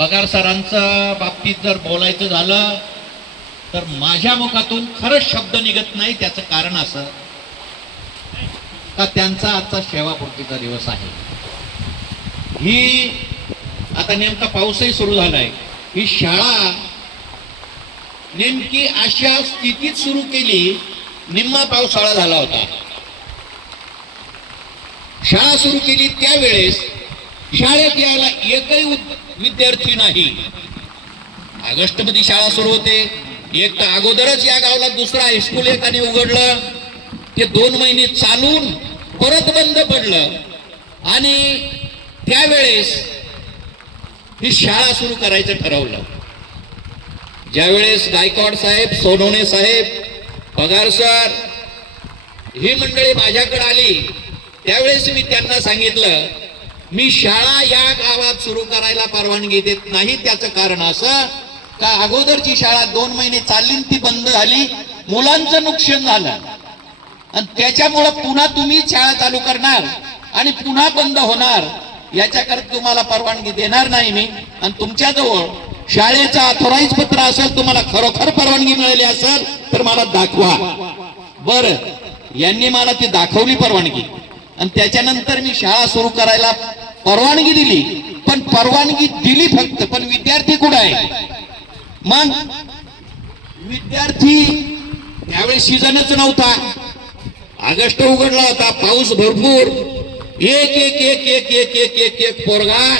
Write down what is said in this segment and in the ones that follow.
पगार सरांच्या बाबतीत जर बोलायचं झालं तर माझ्या मुखातून खरंच शब्द निघत नाही. त्याचं कारण असं का त्यांचा आजचा सेवापूर्तीचा दिवस आहे. ही आता नेमका पाऊसही सुरू झालाय. ही शाळा नेमकी अशा स्थितीत सुरू केली, निम्मा पावसाळा झाला होता. शाळा सुरू केली त्यावेळेस शाळेत यायला एकही विद्यार्थी नाही. ऑगस्ट मध्ये शाळा सुरू होते. एक तर अगोदरच या गावाला दुसरं हायस्कूल एकाने उघडलं. ते 2 महिने चालून परत बंद पडलं आणि त्यावेळेस ही शाळा सुरू करायचं ठरवलं. ज्यावेळेस गायकवाड साहेब, सोनवणे साहेब, पगार सर ही मंडळी माझ्याकडे आली त्यावेळेस मी त्यांना सांगितलं, मी शाळा या गावात सुरू करायला परवानगी देत नाही. त्याचं कारण असं का अगोदरची शाळा 2 महिने चालली, ती बंद झाली, मुलांचं नुकसान झालं आणि त्याच्यामुळं पुन्हा तुम्ही शाळा चालू करणार आणि पुन्हा बंद होणार, याच्याकरता तुम्हाला परवानगी देणार नाही मी. आणि तुमच्याजवळ शाळेचं ऑथोराइज पत्र असेल, तुम्हाला खरोखर परवानगी मिळाली असेल तर मला दाखवा. बरं, यांनी मला ती दाखवली परवानगी आणि त्याच्यानंतर मी शाळा सुरू करायला परवानगी दिली. पण परवानगी दिली फक्त, पण विद्यार्थी कुठे आहे? मग विद्यार्थी त्यावेळेस सीझनच नव्हता. ऑगस्ट उघडला होता, पाऊस भरपूर. एक एक एक एक एक एक एक एक पोरगा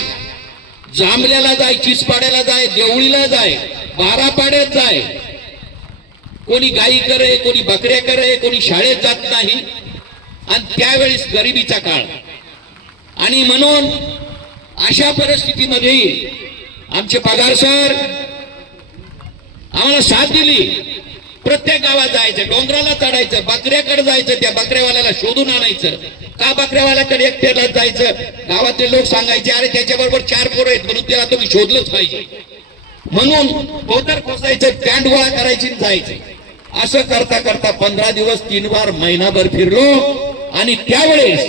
जांभल्याला जाय, चिचपाड्याला जाय, देवळीला जाय, 12 पाड्यात जाय. कोणी गाई करे, कोणी बकऱ्या करे, कोणी शाळेत जात नाही. आणि त्यावेळेस गरिबीचा काळ. आणि म्हणून अशा परिस्थितीमध्ये आमचे पगार सर आम्हाला साथ दिली. प्रत्येक गावात जायचं, डोंगराला चढायचं, बकऱ्याकडे जायचं, त्या बकऱ्यावाल्याला शोधून आणायचं. का बकऱ्यावाल्याकडे एकट्याला जायचं? गावातले लोक सांगायचे, अरे त्याच्याबरोबर 4 पोरं आहेत म्हणून त्याला तुम्ही शोधलंच पाहिजे. म्हणून पोतर खोसायचं, पॅन्ट गोळा करायची, जायचे. असं करता करता 15 दिवस, 3 वार, महिनाभर फिरलो आणि त्यावेळेस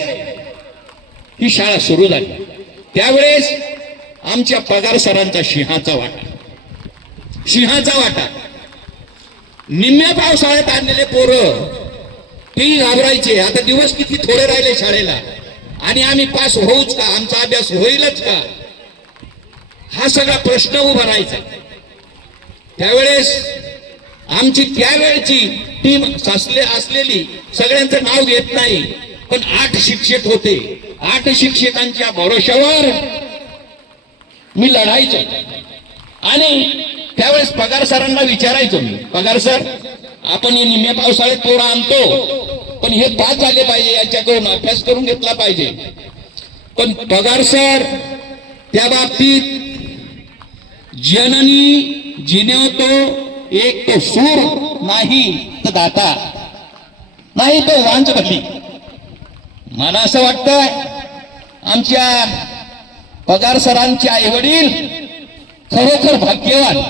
ही शाळा सुरू झाली. त्यावेळेस आमच्या पगार सरांचा सिंहाचा वाटा. निम्म्या पावसाळ्यात आणलेले पोरं तेही घाबरायचे. आता दिवस किती थोडे राहिले शाळेला आणि आम्ही पास होऊच का, आमचा अभ्यास होईलच का, हा सगळा प्रश्न उभा राहायचा. त्यावेळेस आमची त्यावेळची टीम असलेली, सगळ्यांचं नाव घेत नाही, पण 8 शिक्षक होते. 8 शिक्षकांच्या भरोशावर मी लढायचो. आणि त्यावेळेस पगार सरांना विचारायचो मी, पगार सर, आपण हे निम्म्या पावसाळ्यात पोरं आणतो, पण हे पास झाले पाहिजे, याच्याकडून अभ्यास करून घेतला पाहिजे. पण पगार सर त्या बाबतीत जननी जिनेवतो एक तो सूर नाही तर दाता नाही तो वांच भली. मला असं वाटतं आमच्या पगार सरांचे आई वडील खरोखर भाग्यवान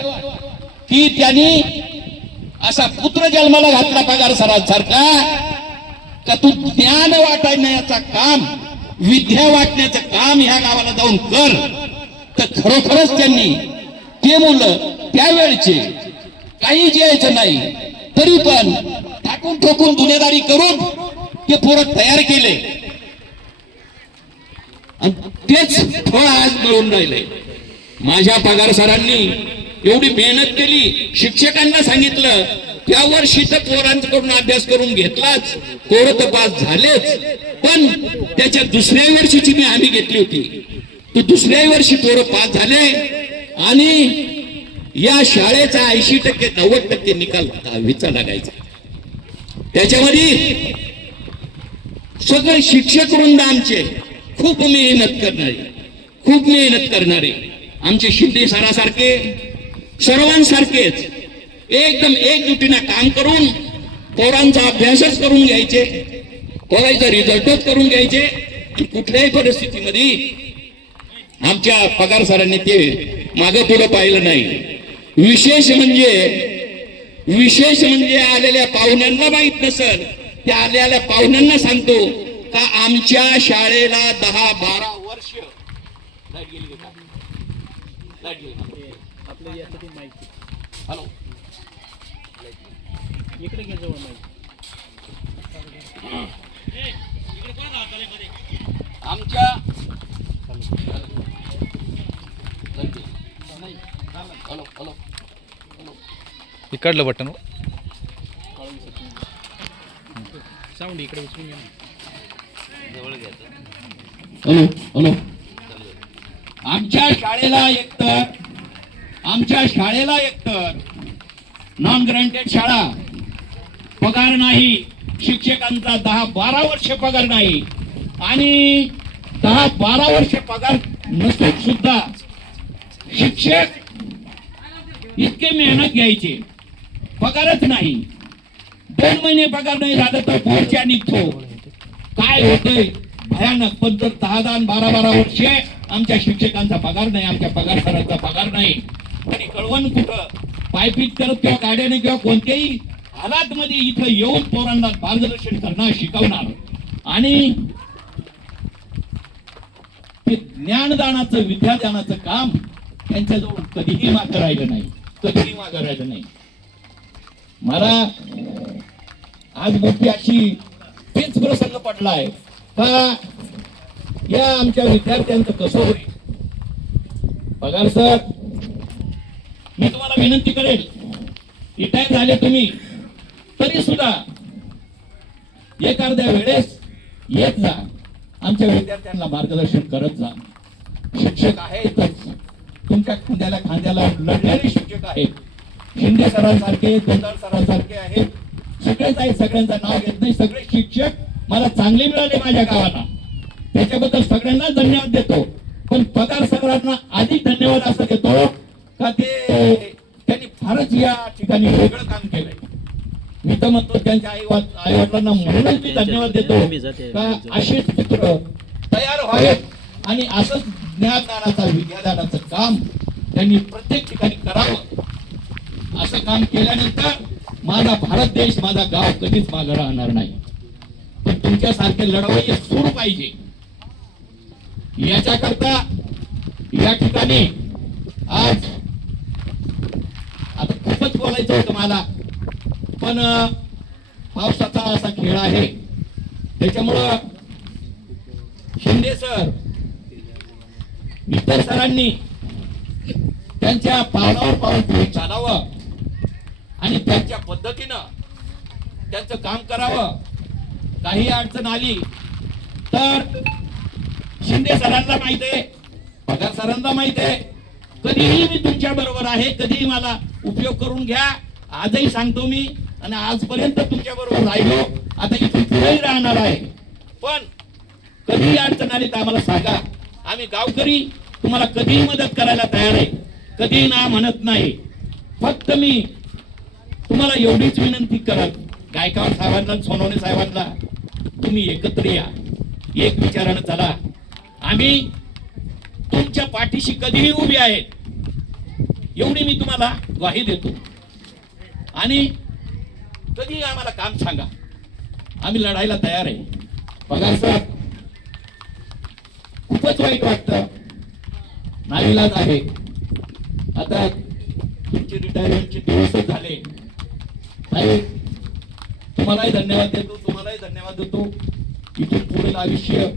की त्यांनी असा पुत्र जन्माला घातला पगार सरांसारखा, का तू ज्ञान वाटण्याचं काम, विद्या वाटण्याचं काम ह्या गावाला जाऊन कर. तर खरोखरच त्यांनी ते मुलं त्यावेळचे काही यायचं नाही तरी पण टाकून ठोकून गुन्हेगारी करून ते पोरं तयार केले आणि तेच फळ आज मिळून राहिले. माझ्या पगार सरांनी एवढी मेहनत केली, शिक्षकांना सांगितलं, त्या वर्षी तर पोरांकडून अभ्यास करून घेतलाच, पोरं तर पास झालेच, पण त्याच्या दुसऱ्या वर्षीची मी हमी घेतली होती. तर दुसऱ्या वर्षी पोरं पास झाले आणि या शाळेचा 80% 90% निकाल 10वीचा लागायचा. त्याच्यामध्ये सगळे शिक्षक वृंद आमचे खूप मेहनत करणारे आमचे शिंदे सरासारखे, सर्वांसारखेच एकदम एकजुटीनं काम करून पोरांचा अभ्यासच करून घ्यायचे, पोरांचा रिझल्टच करून घ्यायचे. कुठल्याही परिस्थितीमध्ये आमच्या पगार सरांनी ते मागे पुढे पाहिलं नाही. विशेष म्हणजे आलेल्या पाहुण्यांना माहित नसेल, त्या आलेल्या पाहुण्यांना सांगतो का आमच्या शाळेला 10-12 वर्ष लाईट गेली. आपल्या यासाठी माहिती हॅलो इकडे घे जवळ माहिती आमच्या हॅलो हॅलो हॅलो इकडलं बटन साऊंड इकडे उचलून घ्या हॅलो हॅलो आमच्या शाळेला एकतर नॉन ग्रँटेड शाळा, पगार नाही, शिक्षकांचा 10-12 वर्ष पगार नाही आणि 10-12 वर्ष पगार नसून सुद्धा शिक्षक इतके मेहनत घ्यायचे, पगारच नाही. 2 महिने पगार नाही झाला तर बोर्डच्या निघतो. काय होतंय भयानक. पण जर 10-12 वर्षे आमच्या शिक्षकांचा पगार नाही, आमच्या पगार सरांचा पगार नाही, तरी कळवण कुठं पायपीट करत किंवा गाड्याने किंवा कोणत्याही हालात मध्ये इथं येऊन पोरांना मार्गदर्शन करणार, शिकवणार आणि ते ज्ञानदानाचं, विद्यादानाचं काम त्यांच्याजवळ कधीही मागं राहिलं नाही, कधीही मागं राहिलं नाही. मला आज मोठी अशी तेच प्रसंग पडलाय का या आमच्या विद्यार्थ्यांचं कसं होईल. पगार सर, मी तुम्हाला विनंती करेल, रिटायर झाले तुम्ही तरी सुद्धा एक अर्ध्या वेळेस येत जा, आमच्या विद्यार्थ्यांना मार्गदर्शन करत जा. शिक्षक आहेतच, तुमच्या खांद्याला लढणारे शिक्षक आहेत. शिंदे सरांसारखे, दोंदार सरांसारखे आहेत, सगळेच आहेत. सगळ्यांचं नाव घेत नाही. सगळे शिक्षक मला चांगले मिळाले माझ्या गावाला, त्याच्याबद्दल सगळ्यांना धन्यवाद देतो. पण पगार सरांना अधिक धन्यवाद असं देतो का त्यांनी फारच या ठिकाणी वेगळं काम केलंय. मी तर म्हणतो त्यांच्या आई वडिलांना म्हणूनच मी धन्यवाद देतो का असेच मित्र तयार व्हावेत आणि असंच ज्ञानदानाचा, विद्यादानाचं काम त्यांनी प्रत्येक ठिकाणी करावं. असं काम केल्यानंतर माझा भारत देश, माझा गाव कधीच मागं राहणार नाही. पण तुमच्यासारखे लढवय्ये सूर पाहिजे. याच्याकरता या ठिकाणी आज आता खूपच बोलायचं होतं मला, पण पावसाचा असा खेळ आहे, त्याच्यामुळं शिंदे सर, इतर सरांनी त्यांच्या पावलावर पाऊल पुढे चालावं आणि त्यांच्या पद्धतीनं त्यांचं काम करावं. काही अडचण आली तर शिंदे सरांना माहित आहे, पगार सरांना माहित आहे, कधीही मी तुमच्या बरोबर आहे, कधीही मला उपयोग करून घ्या. आजही सांगतो मी आणि आजपर्यंत तुमच्या बरोबर राहिलो, आता इथून पुढेही राहणार आहे. पण कधीही अडचण आली तर आम्हाला सांगा, आम्ही गावकरी तुम्हाला कधीही मदत करायला तयार आहे, कधीही ना म्हणत नाही. फक्त मी तुम्हाला एवढीच विनंती करत, गायकवाड साहेबांना, सोनवणे साहेबांना, तुम्ही एकत्र या, एक विचारानं चला. आम्ही तुमच्या पाठीशी कधीही उभी आहेत, एवढी मी तुम्हाला ग्वाही देतो. आणि कधीही आम्हाला काम सांगा, आम्ही लढायला तयार आहे. पगार सर, खूपच वाईट वाटतं, नाईलाज आहे. आता तुमचे रिटायरमेंटचे दिवसच झाले. तुम्हालाही धन्यवाद देतो. इथून पुढील आयुष्य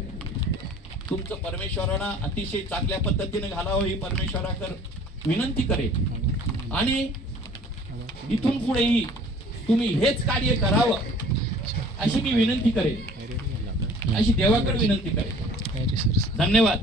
तुमचं परमेश्वरानं अतिशय चांगल्या पद्धतीने घालावं ही परमेश्वराकडे विनंती करेल आणि इथून पुढेही तुम्ही हेच कार्य करावं अशी मी विनंती करेल, अशी देवाकडे विनंती करेल. धन्यवाद.